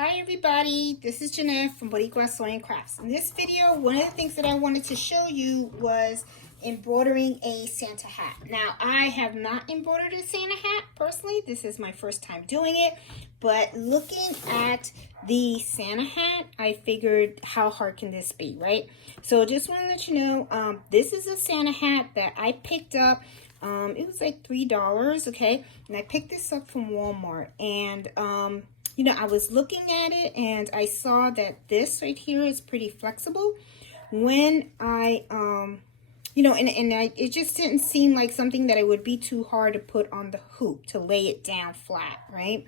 Hi everybody, this is Jeanette from Boricua Sewing Crafts. In this video, one of the things that I wanted to show you was embroidering a Santa hat. Now, I have not embroidered a Santa hat personally. This is my first time doing it, but looking at the Santa hat, I figured how hard can this be, right? So just want to let you know, this is a Santa hat that I picked up. It was like $3, okay? And I picked this up from Walmart, and you know, I was looking at it and I saw that this right here is pretty flexible. When I, you know, it just didn't seem like something that it would be too hard to put on the hoop, to lay it down flat, right?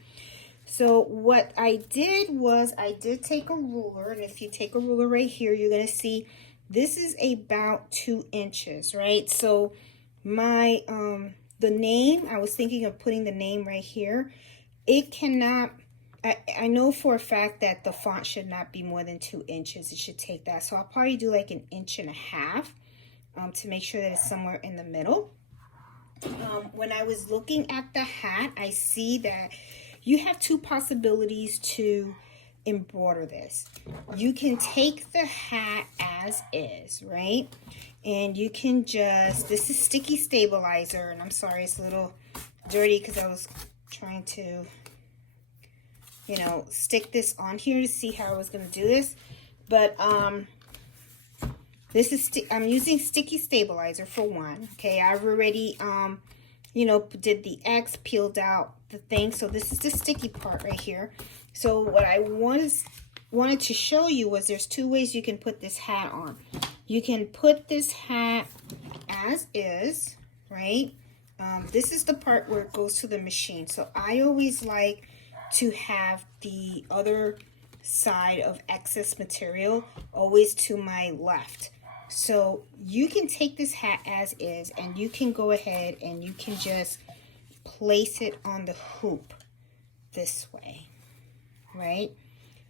So what I did was I did take a ruler, and if you take a ruler right here, you're going to see this is about 2 inches, right? So my, the name, I was thinking of putting the name right here. It cannot, I know for a fact that the font should not be more than 2 inches. It should take that. So I'll probably do like 1.5 inches to make sure that it's somewhere in the middle. When I was looking at the hat, I see that you have 2 possibilities to embroider this. You can take the hat as is, right? And you can just, this is sticky stabilizer, and I'm sorry it's a little dirty because I was trying to, you know, stick this on here to see how I was going to do this. But this is I'm using sticky stabilizer for one. Okay, I've already you know, did the X, peeled out the thing. So this is the sticky part right here. So what I wanted to show you was there's 2 ways you can put this hat on. You can put this hat as is, right? This is the part where it goes to the machine. So I always like to have the other side of excess material always to my left. So you can take this hat as is, and you can go ahead and you can just place it on the hoop this way, right?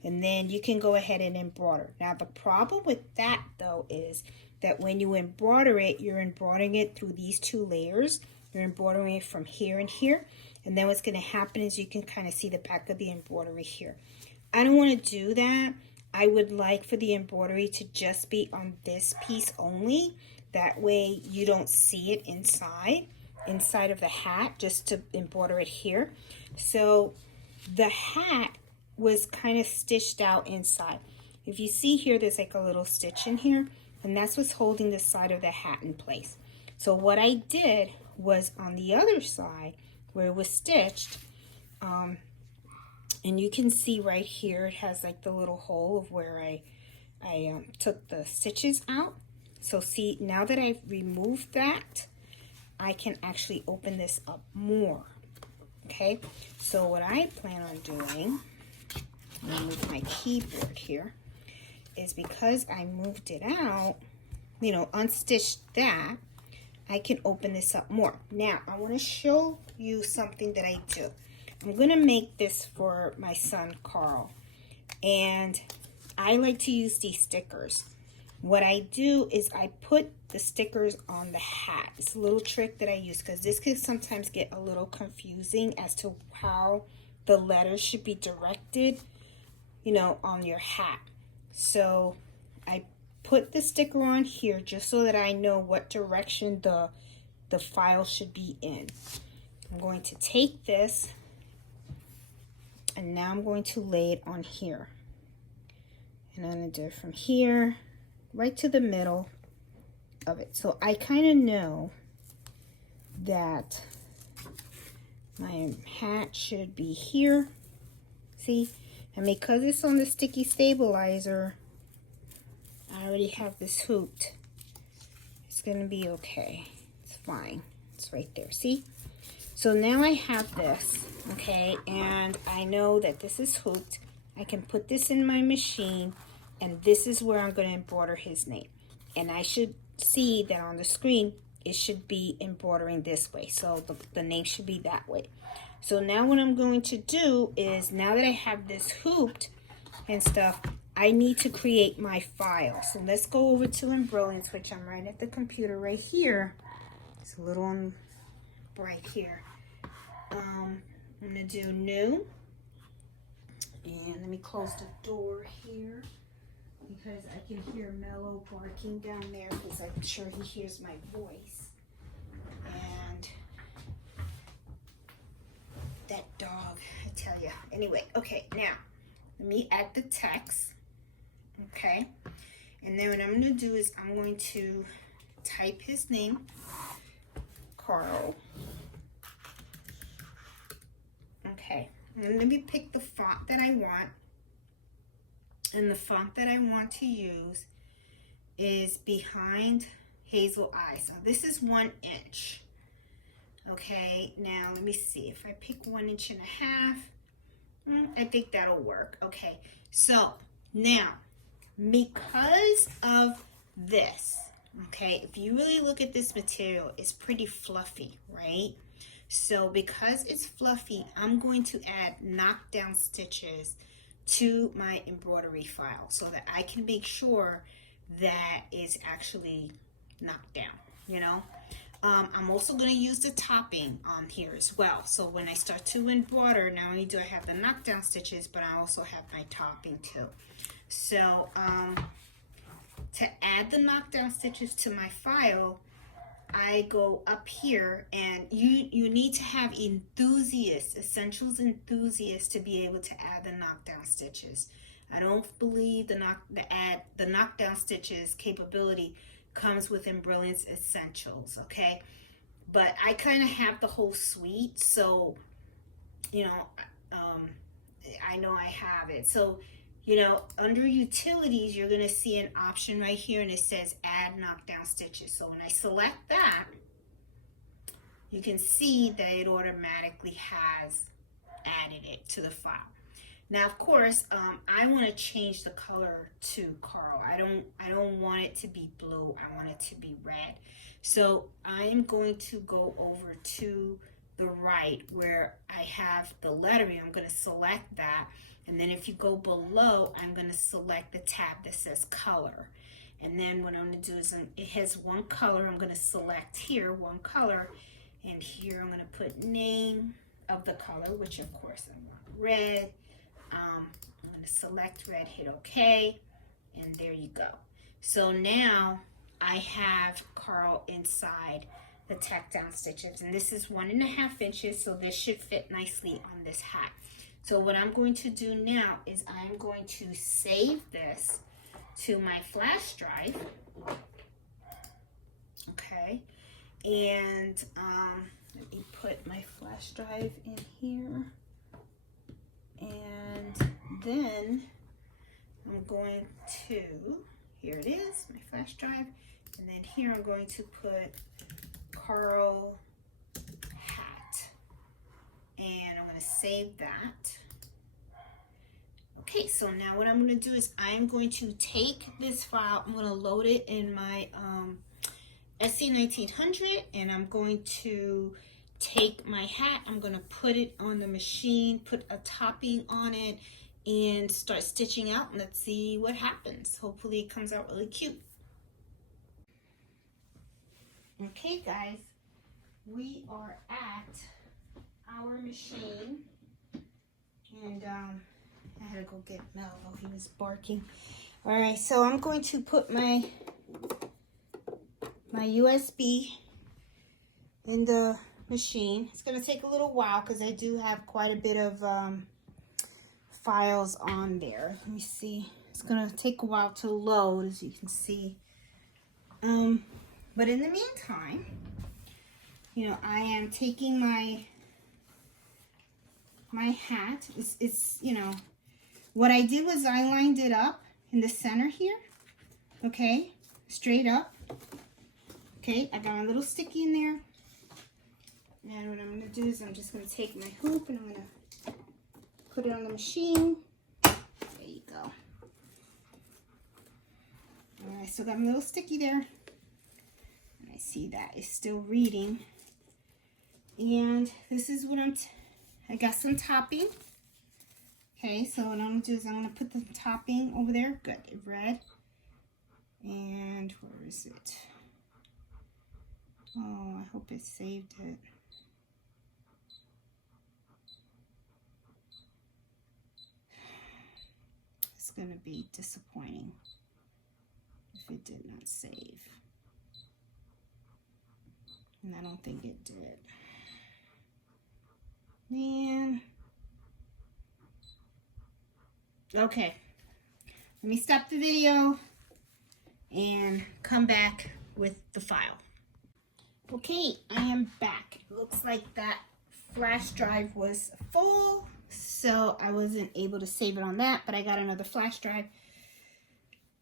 And then you can go ahead and embroider. Now the problem with that though is that when you embroider it, you're embroidering it through these 2 layers. You're embroidering it from here and here. And then what's going to happen is you can kind of see the back of the embroidery here. I don't want to do that. I would like for the embroidery to just be on this piece only. That way you don't see it inside of the hat, just to embroider it here. So the hat was kind of stitched out inside. If you see here, there's like a little stitch in here, and that's what's holding the side of the hat in place. So what I did was on the other side where it was stitched, and you can see right here it has like the little hole of where I took the stitches out. So see, now that I've removed that, I can actually open this up more. Okay, so what I plan on doing, move my keyboard here, is because I moved it out, you know, unstitched that, I can open this up more. Now, I want to show you something that I do. I'm going to make this for my son, Carl. And I like to use these stickers. What I do is I put the stickers on the hat. It's a little trick that I use because this can sometimes get a little confusing as to how the letters should be directed, you know, on your hat. So I put the sticker on here just so that I know what direction the file should be in. I'm going to take this, and now I'm going to lay it on here. And I'm going to do it from here right to the middle of it. So I kind of know that my hat should be here. See? And because it's on the sticky stabilizer, I already have this hooped. It's going to be okay. It's fine. It's right there. See? So now I have this, okay, and I know that this is hooped. I can put this in my machine, and this is where I'm going to embroider his name. And I should see that on the screen, it should be embroidering this way. So the name should be that way. So now what I'm going to do is, now that I have this hooped and stuff, I need to create my file. So let's go over to Embroider Switch. I'm right at the computer right here. It's a little on right here. I'm going to do new. And let Let me close the door here because I can hear Mello barking down there because I'm sure he hears my voice. And that dog, I tell you. Anyway, okay, now let me add the text. Okay, and then what I'm going to do is I'm going to type his name, Carl. Okay, and let me pick the font that I want. And the font that I want to use is Behind Hazel Eyes. Now this is 1 inch. Okay, now let me see. If I pick 1.5 inches, I think that'll work. Okay, so now because of this, okay, if you really look at this material, it's pretty fluffy, right? So because it's fluffy, I'm going to add knockdown stitches to my embroidery file so that I can make sure that it's actually knocked down, you know. I'm also going to use the topping on here as well. So when I start to embroider, not only do I have the knockdown stitches, but I also have my topping too. So to add the knockdown stitches to my file, I go up here, and you need to have enthusiasts, essentials enthusiasts, to be able to add the knockdown stitches. I don't believe the knockdown stitches capability comes with Brilliance Essentials, okay? But I kind of have the whole suite, so you know, I know I have it. So you know, under utilities, you're going to see an option right here, and it says add knockdown stitches. So when I select that, you can see that it automatically has added it to the file. Now, of course, I want to change the color to Carl. I don't want it to be blue. I want it to be red. So I'm going to go over to the right where I have the lettering. I'm going to select that. And then if you go below, I'm going to select the tab that says color. And then what I'm going to do is it has one color. I'm going to select here one color. And here I'm going to put name of the color, which of course I want red. I'm going to select red, hit OK. And there you go. So now I have Carl inside the tack down stitches. And this is 1.5 inches. So this should fit nicely on this hat. So what I'm going to do now is I'm going to save this to my flash drive, okay, and let me put my flash drive in here, and then I'm going to, here it is, my flash drive, and then here I'm going to put Carl hat, and I'm going to save that. Okay, so now what I'm going to do is I'm going to take this file, I'm going to load it in my SE1900, and I'm going to take my hat, I'm going to put it on the machine, put a topping on it, and start stitching out. Let's see what happens. Hopefully it comes out really cute. Okay guys, we are at our machine, and I had to go get Mello, he was barking. All right, so I'm going to put my USB in the machine. It's going to take a little while because I do have quite a bit of files on there. Let me see. It's going to take a while to load, as you can see. But in the meantime, you know, I am taking my hat. It's you know, what I did was I lined it up in the center here, okay, straight up. Okay, I got a little sticky in there. And what I'm going to do is I'm just going to take my hoop and I'm going to put it on the machine. There you go. All right, so got a little sticky there. And I see that it's still reading. And this is what I got some topping. Okay, so what I'm going to do is I'm going to put the topping over there. Good, red. And where is it? Oh, I hope it saved it. going to be disappointing if it did not save. And I don't think it did. Man. Okay. Let me stop the video and come back with the file. Okay, I am back. It looks like that flash drive was full, so I wasn't able to save it on that, but I got another flash drive.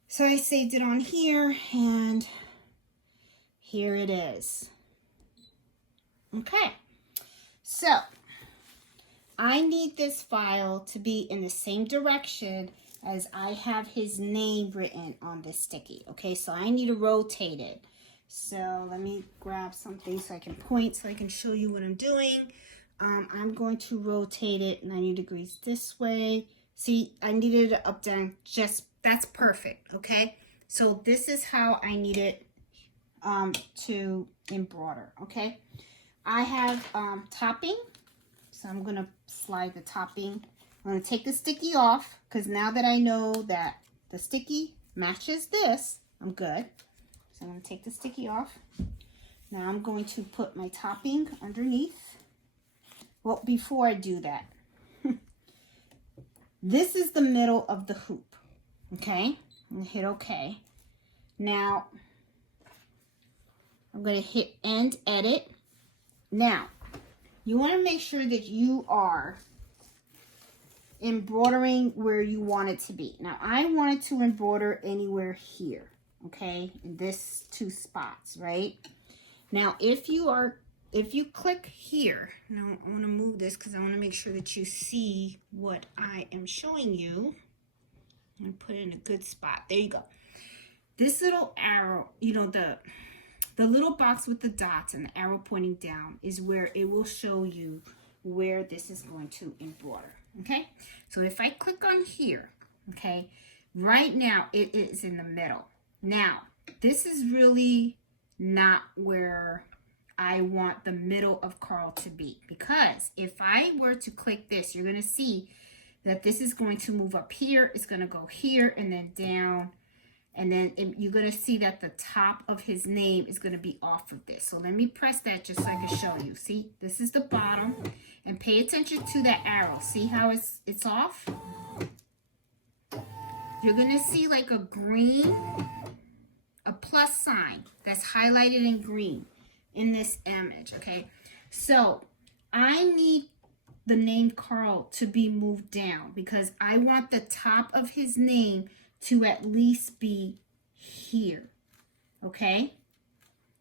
So I saved it on here, and here it is. Okay, so I need this file to be in the same direction as I have his name written on this sticky. Okay, so I need to rotate it. So let me grab something so I can point, so I can show you what I'm doing. I'm going to rotate it 90 degrees this way. See, I needed it up down, just, that's perfect, okay? So this is how I need it to embroider, okay? I have topping, so I'm gonna slide the topping. I'm gonna take the sticky off, because now that I know that the sticky matches this, I'm good. So I'm going to take the sticky off. Now I'm going to put my topping underneath. Well, before I do that, this is the middle of the hoop. Okay? I'm going to hit OK. Now, I'm going to hit End Edit. Now, you want to make sure that you are embroidering where you want it to be. Now, I wanted to embroider anywhere here. Okay, in this 2 spots, right? Now, if you click here, now I want to move this because I want to make sure that you see what I am showing you. I'm going to put it in a good spot. There you go. This little arrow, you know, the little box with the dots and the arrow pointing down is where it will show you where this is going to embroider. Okay, so if I click on here, okay, right now it is in the middle. Now, this is really not where I want the middle of Carl to be, because if I were to click this, you're going to see that this is going to move up here. It's going to go here and then down, and then you're going to see that the top of his name is going to be off of this. So let me press that just so I can show you. See, this is the bottom, and pay attention to that arrow. See how it's off? You're going to see like a green, a plus sign that's highlighted in green in this image, okay? So I need the name Carl to be moved down because I want the top of his name to at least be here, okay?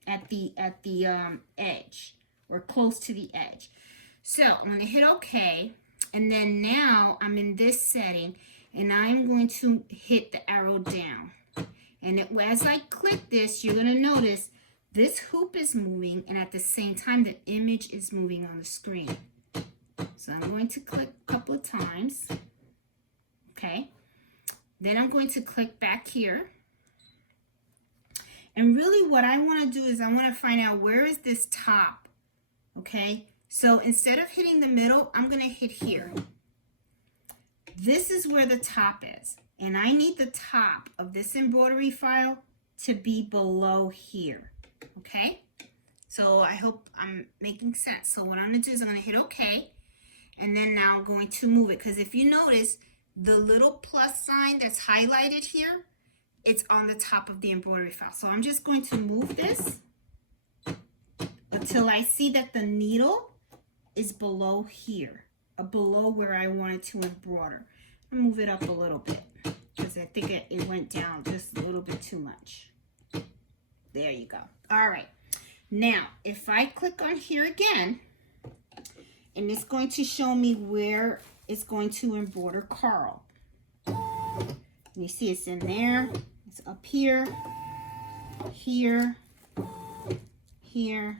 At the edge, or close to the edge. So I'm going to hit OK, and then now I'm in this setting, and I'm going to hit the arrow down. And as I click this, you're going to notice this hoop is moving, and at the same time, the image is moving on the screen. So I'm going to click a couple of times. Okay. Then I'm going to click back here. And really what I want to do is I want to find out where is this top. Okay. So instead of hitting the middle, I'm going to hit here. This is where the top is. And I need the top of this embroidery file to be below here. Okay. So I hope I'm making sense. So what I'm going to do is I'm going to hit OK. And then now I'm going to move it. Because if you notice, the little plus sign that's highlighted here, it's on the top of the embroidery file. So I'm just going to move this until I see that the needle is below here, below where I wanted to embroider. I'll move it up a little bit because I think it went down just a little bit too much. There you go. All right. Now, if I click on here again, and it's going to show me where it's going to embroider Carl. And you see it's in there. It's up here, here, here,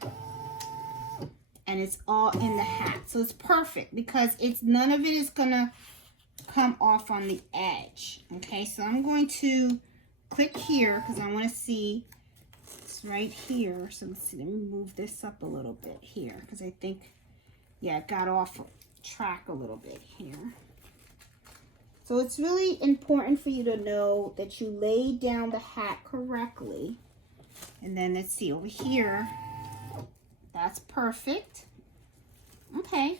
and it's all in the hat. So it's perfect because none of it is gonna come off on the edge. Okay, so I'm going to click here because I want to see it's right here. So let's see, let me move this up a little bit here because I think, yeah, it got off track a little bit here. So it's really important for you to know that you lay down the hat correctly. And then let's see over here. That's perfect. Okay,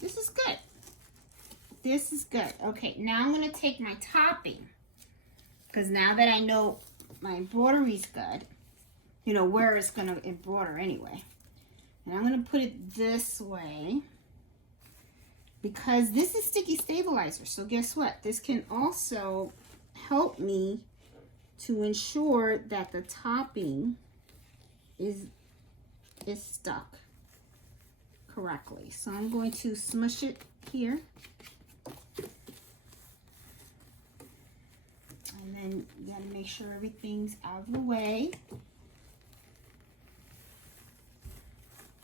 this is good. This is good. Okay, now I'm going to take my topping, because now that I know my embroidery's good, you know where it's going to embroider anyway. And I'm going to put it this way, because this is sticky stabilizer. So guess what? This can also help me to ensure that the topping is stuck correctly. So I'm going to smush it here. And then you gotta make sure everything's out of the way.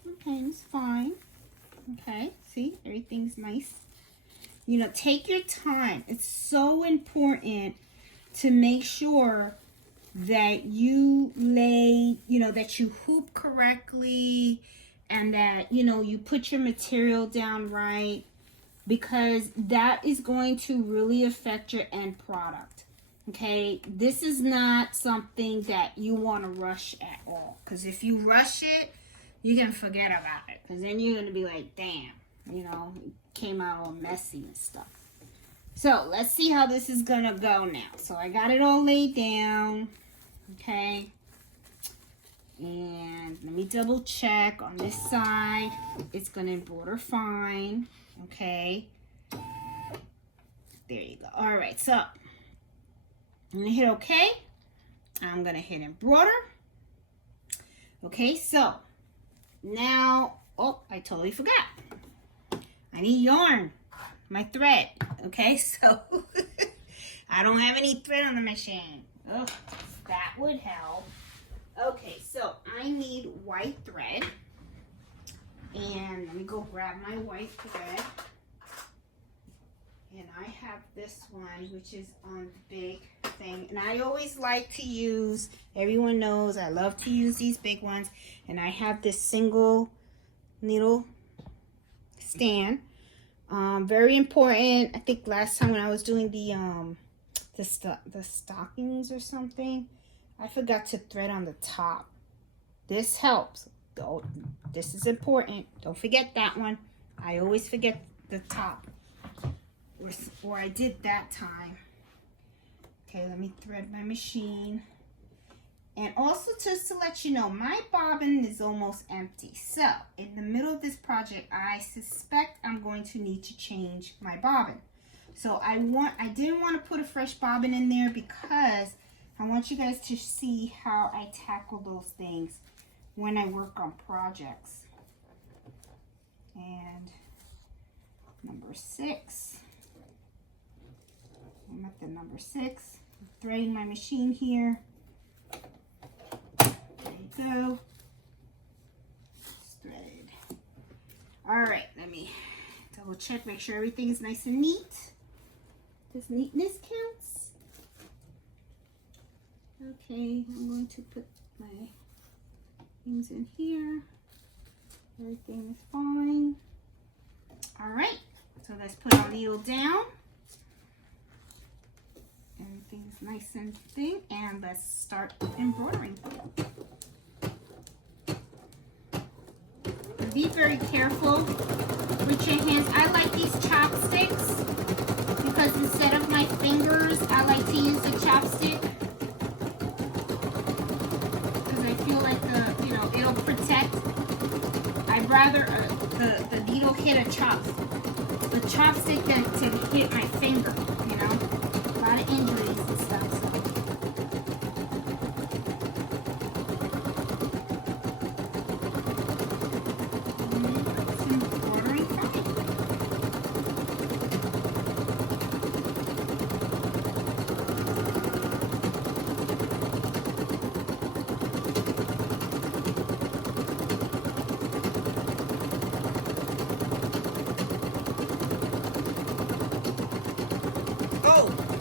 Okay, it's fine. Okay, see, everything's nice. You know, take your time. It's so important to make sure that you lay, you know, that you hoop correctly, and that, you know, you put your material down right, because that is going to really affect your end product. Okay, this is not something that you want to rush at all, because if you rush it, you can forget about it, because then you're going to be like, damn, you know, it came out all messy and stuff. So let's see how this is going to go now. So I got it all laid down. Okay, and let me double check on this side. It's going to embroider fine. Okay, there you go. All right, so I'm going to hit OK. I'm going to hit embroider. Okay, so now, oh, I totally forgot. I need yarn, my thread. Okay, so I don't have any thread on the machine. Oh, that would help. Okay, so I need white thread. And let me go grab my white thread. And I have this one, which is on the big thing. And I always like to use, everyone knows I love to use these big ones. And I have this single needle stand. Very important. I think last time when I was doing the stockings or something, I forgot to thread on the top. This helps. Oh, this is important. Don't forget that one. I always forget the top. Or I did that time. Okay, let me thread my machine. And also just to let you know, my bobbin is almost empty. So in the middle of this project, I suspect I'm going to need to change my bobbin. So I didn't want to put a fresh bobbin in there, because I want you guys to see how I tackle those things when I work on projects. And number 6. I'm at the number 6. I'm threading my machine here. There you go. Just threaded. All right, let me double check, make sure everything's nice and neat. Does neatness counts? Okay, I'm going to put my things in here. Everything is fine. All right, so let's put our needle down. Everything's nice and thin, and let's start embroidering. Be very careful with your hands. I like these chopsticks, because instead of my fingers, I like to use the chopstick, because I feel like it'll protect. I'd rather the needle hit the chopstick than to hit my finger. You know, a lot of injuries and stuff. So.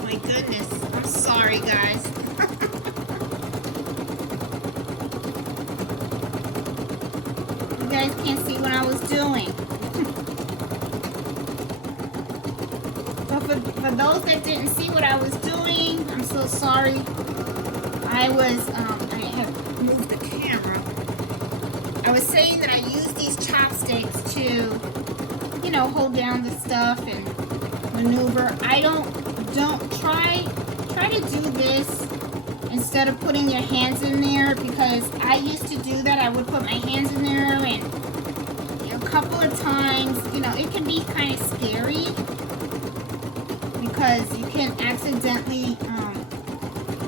My goodness, I'm sorry guys. You guys can't see what I was doing. for those that didn't see what I was doing, I'm so sorry. I have moved the camera. I was saying that I use these chopsticks to, you know, hold down the stuff and maneuver. I don't try to do this instead of putting your hands in there, because I used to do that. I would put my hands in there, and a couple of times, you know, it can be kind of scary because you can accidentally,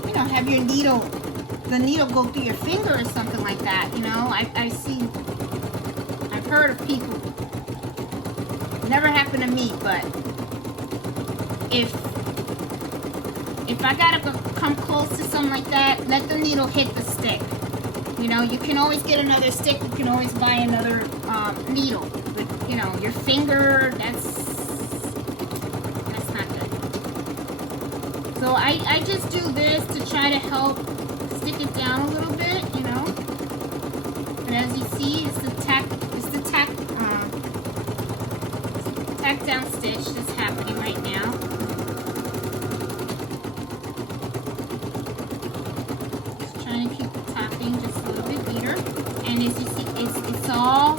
you know, have your needle, the needle go through your finger or something like that. You know, I've heard of people. Never happened to me, but if I gotta come close to something like that, let the needle hit the stick. You know, you can always get another stick. You can always buy another needle. But, you know, your finger, that's not good. So I just do this to try to help stick it down a little bit, you know. And as you see, it's the tack down stitch that's happening right now. Just trying to keep the tapping just a little bit neater. And as you see, it's all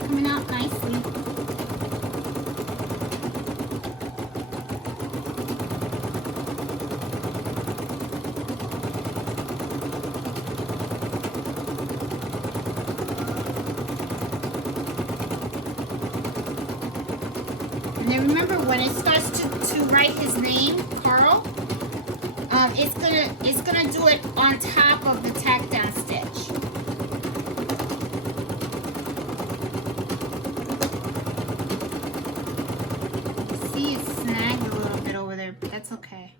coming out nicely. And then remember, when it starts to write his name, Carl, it's gonna do it on top of the tack down stitch. See, it's snagged a little bit over there, but that's okay.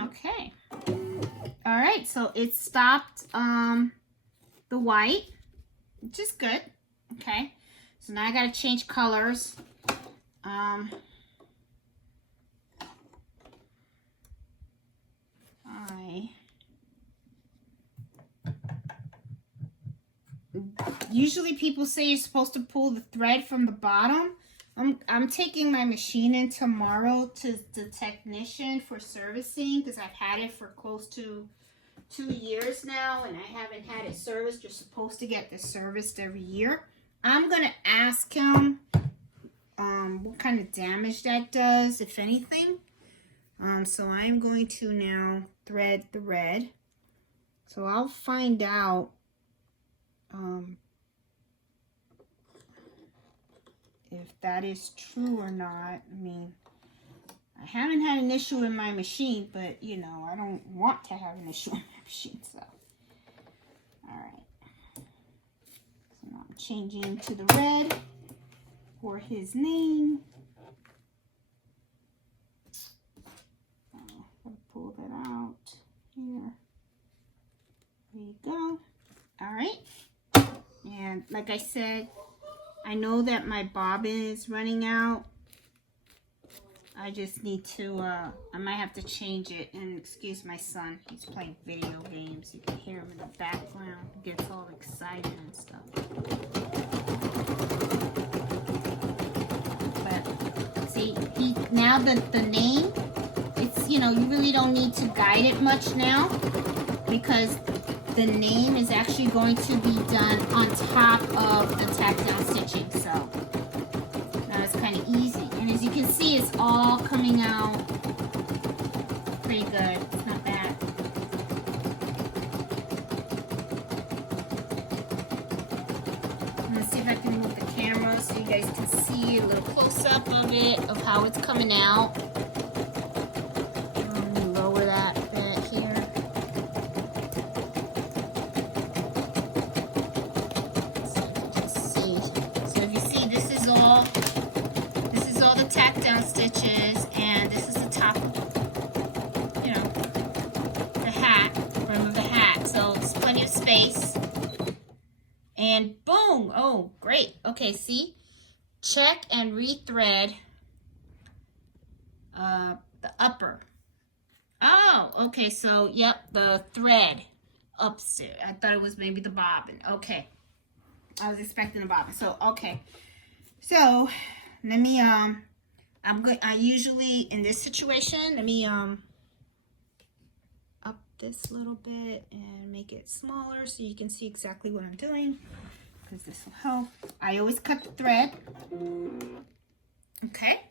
Okay. All right, so it stopped the white, which is good. Okay. So now I gotta change colors. Usually people say you're supposed to pull the thread from the bottom. I'm taking my machine in tomorrow to the technician for servicing, because I've had it for close to 2 years now and I haven't had it serviced. You're supposed to get this serviced every year. I'm gonna ask him what kind of damage that does, if anything. So I'm going to now thread the red. So I'll find out if that is true or not. I mean, I haven't had an issue in my machine, but you know, I don't want to have an issue in my machine, so. Alright. So now I'm changing to the red for his name. I'll pull that out here. There you go. Alright. And like I said, I know that my bobbin is running out. I just need to, I might have to change it. And excuse my son, he's playing video games. You can hear him in the background. He gets all excited and stuff. But see, now the name, it's, you know, you really don't need to guide it much now, because the name is actually going to be done on top of the tack down stitching. So now it's kind of easy. And as you can see, it's all coming out pretty good. It's not bad. Let's see if I can move the camera so you guys can see a little close-up of it, of how it's coming out. Lower that bit here. So if you see, this is all the tack down stitches, and this is the top, you know, the hat, rim of the hat. So it's plenty of space. And boom! Oh, great. Okay, see? Check and rethread the upper. Oh, okay, so, yep, the thread upstairs. I thought it was maybe the bobbin. Okay. I was expecting the bobbin. So, okay. So, let me, I usually, in this situation, let me, up this little bit and make it smaller so you can see exactly what I'm doing, because this will help. I always cut the thread, okay,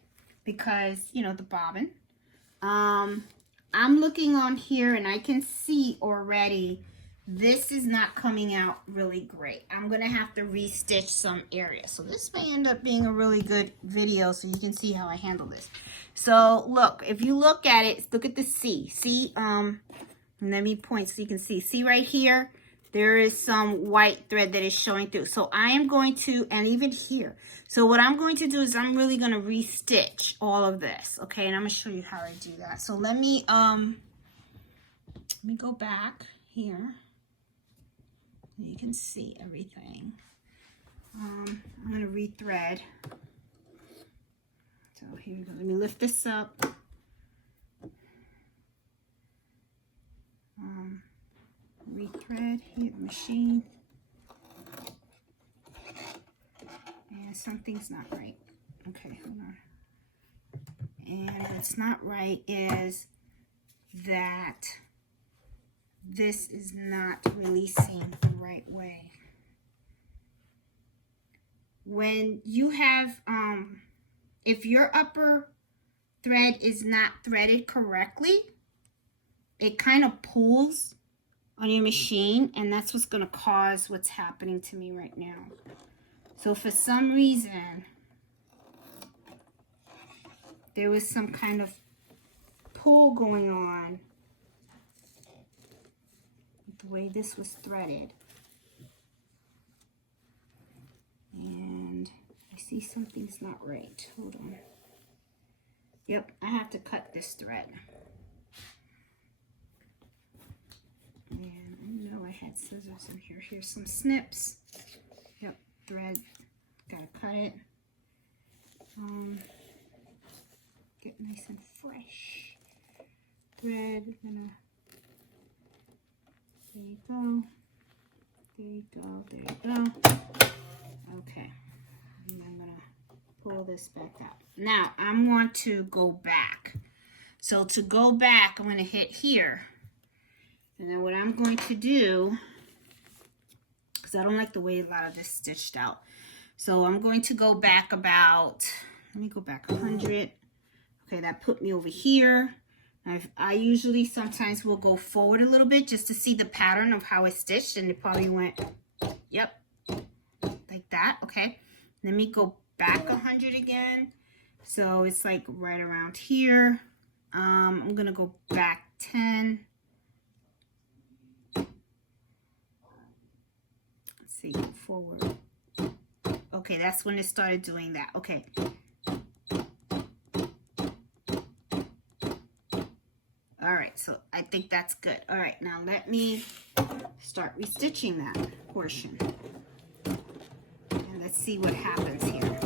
because, you know, the bobbin. I'm looking on here and I can see already this is not coming out really great. I'm going to have to restitch some areas. So this may end up being a really good video so you can see how I handle this. So look, if you look at it, look at the C. See, let me point so you can see. See right here? There is some white thread that is showing through. So I am going to, and even here. So what I'm going to do is I'm really going to restitch all of this. Okay, and I'm going to show you how I do that. So let me go back here. You can see everything. I'm going to rethread. So here we go. Let me lift this up. Rethread here, the machine. And something's not right. Okay, hold on. And what's not right is that this is not releasing the right way. When you have, if your upper thread is not threaded correctly, it kind of pulls on your machine, and that's what's going to cause what's happening to me right now. So for some reason, there was some kind of pull going on with the way this was threaded. And I see something's not right. Hold on. Yep, I have to cut this thread. And I know I had scissors in here. Here's some snips. Yep, thread. Gotta cut it. Get nice and fresh. Thread. Gonna. There you go. There you go. There you go. Okay. And I'm gonna pull this back out. Now I want to go back. So to go back, I'm gonna hit here. And then what I'm going to do, because I don't like the way a lot of this stitched out. So I'm going to go back about, let me go back 100. Okay, that put me over here. I usually sometimes will go forward a little bit just to see the pattern of how it's stitched. And it probably went, yep, like that. Okay, let me go back 100 again. So it's like right around here. I'm going to go back 10. See, forward. Okay, that's when it started doing that. Okay. All right, so I think that's good. All right, now let me start restitching that portion. And let's see what happens here.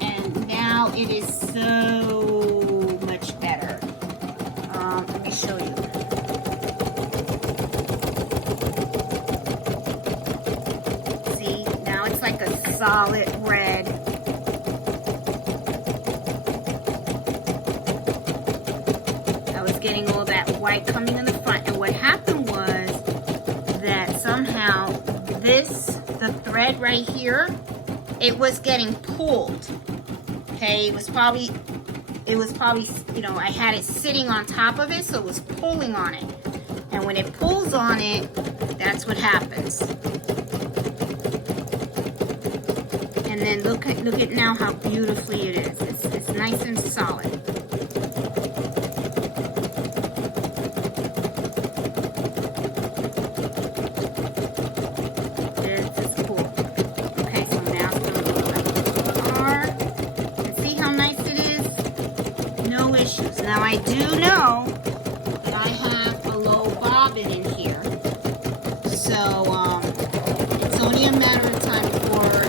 And now it is so much better. Let me show you. See, now it's like a solid red. I was getting all that white coming in the front, and what happened was that somehow the thread right here, it was getting pulled. Okay, it was probably, you know, I had it sitting on top of it, so it was pulling on it. And when it pulls on it, that's what happens. And then look at now how beautifully it is. It's nice and solid. This is cool. Okay, so now it's going to look like R. And see how nice it is? No issues. Now I do know that I have a low bobbin in here. So it's only a matter of time before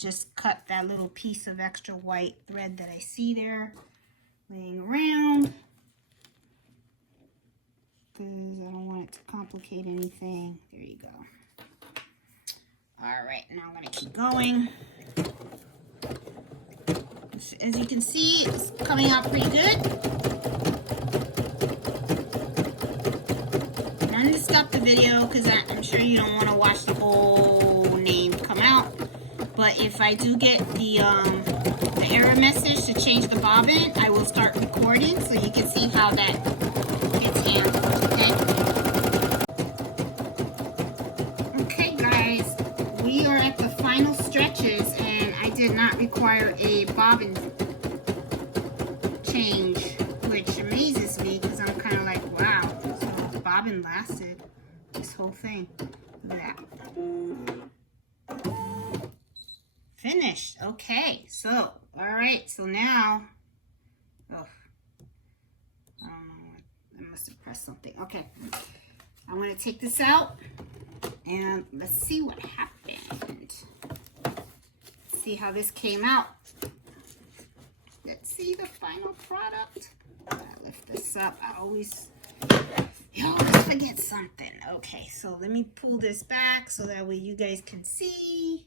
just cut that little piece of extra white thread that I see there laying around, because I don't want it to complicate anything. There you go. All right, now I'm going to keep going. As you can see, it's coming out pretty good. I'm going to stop the video because I'm sure you don't want to watch the whole name come out. But if I do get the error message to change the bobbin, I will start recording so you can see how that gets handled, okay? Okay, guys, we are at the final stretches, and I did not require a bobbin change, which amazes me because I'm kind of like, wow, so the bobbin lasted this whole thing. Look at that. Finished. Okay, so, all right, so now, oh, I don't know, I must have pressed something. Okay, I'm going to take this out, and let's see what happened. Let's see how this came out. Let's see the final product. I lift this up. I always forget something. Okay, so let me pull this back so that way you guys can see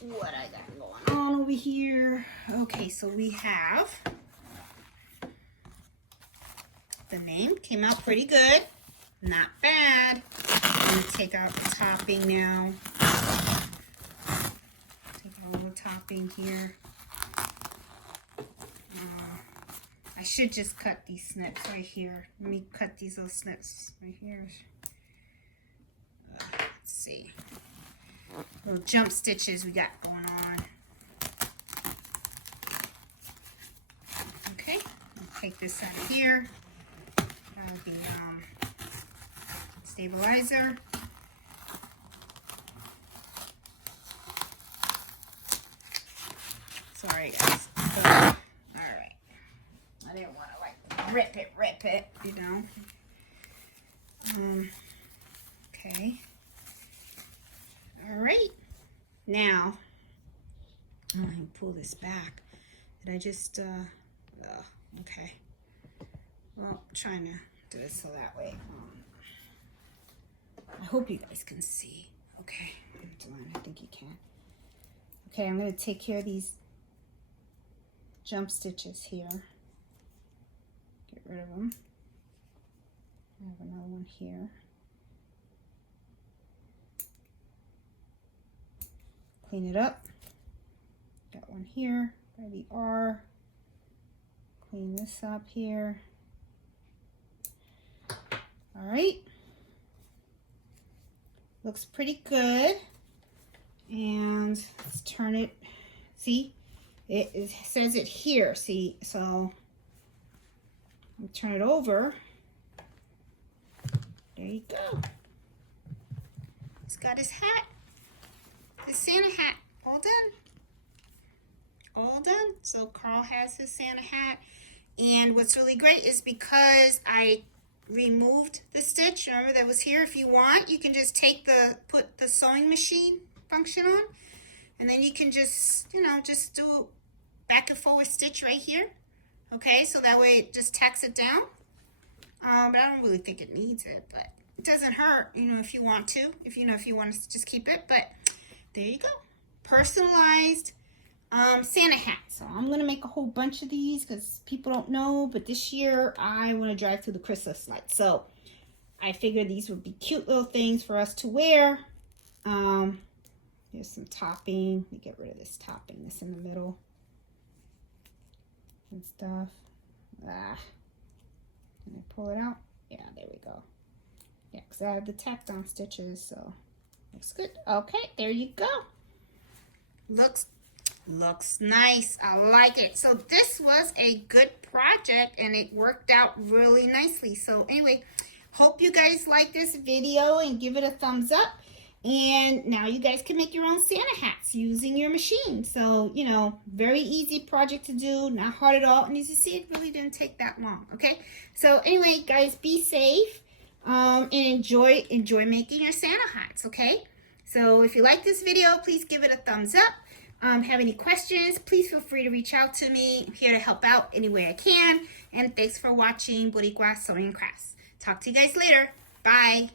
what I got going on over here. Okay, so we have the name. Came out pretty good. Not bad. I'm going to take out the topping now. Take out a little topping here. I should just cut these snips right here. Let me cut these little snips right here. Let's see. Little jump stitches we got going on. Okay, I'll take this out of here. That'll be stabilizer. Sorry, guys. All right. I didn't want to like rip it, you know. Okay. All right. Now, I'm going to pull this back. Did I just, okay. Well, I'm trying to do it so that way. I hope you guys can see. Okay. I think you can. Okay, I'm going to take care of these jump stitches here. Get rid of them. I have another one here. Clean it up. Got one here by the R. Clean this up here. All right. Looks pretty good. And let's turn it. See? It says it here. See? So turn it over. There you go. He's got his hat. His Santa hat. All done. All done. So Carl has his Santa hat. And what's really great is because I removed the stitch, remember that was here. If you want, you can just put the sewing machine function on, and then you can just, you know, just do a back and forward stitch right here. Okay, so that way it just tacks it down. But I don't really think it needs it, but it doesn't hurt, you know, if you want to, if you want to just keep it. But there you go, personalized Santa hat. So I'm gonna make a whole bunch of these because people don't know, but this year I want to drive through the Christmas lights, so I figured these would be cute little things for us to wear. There's some topping. Let me get rid of this topping that's in the middle and stuff. Can I pull it out? Yeah, there we go. Yeah, because I have the tacked on stitches, so looks good. Okay, there you go. Looks nice. I like it. So this was a good project and it worked out really nicely. So anyway, hope you guys like this video and give it a thumbs up. And now you guys can make your own Santa hats using your machine. So, you know, very easy project to do, not hard at all. And as you see, it really didn't take that long. Okay, so anyway, guys, be safe and enjoy making your Santa hats. Okay, so if you like this video, please give it a thumbs up. have any questions, please feel free to reach out to me. I'm here to help out any way I can. And thanks for watching Boricua Sewing Crafts. Talk to you guys later. Bye.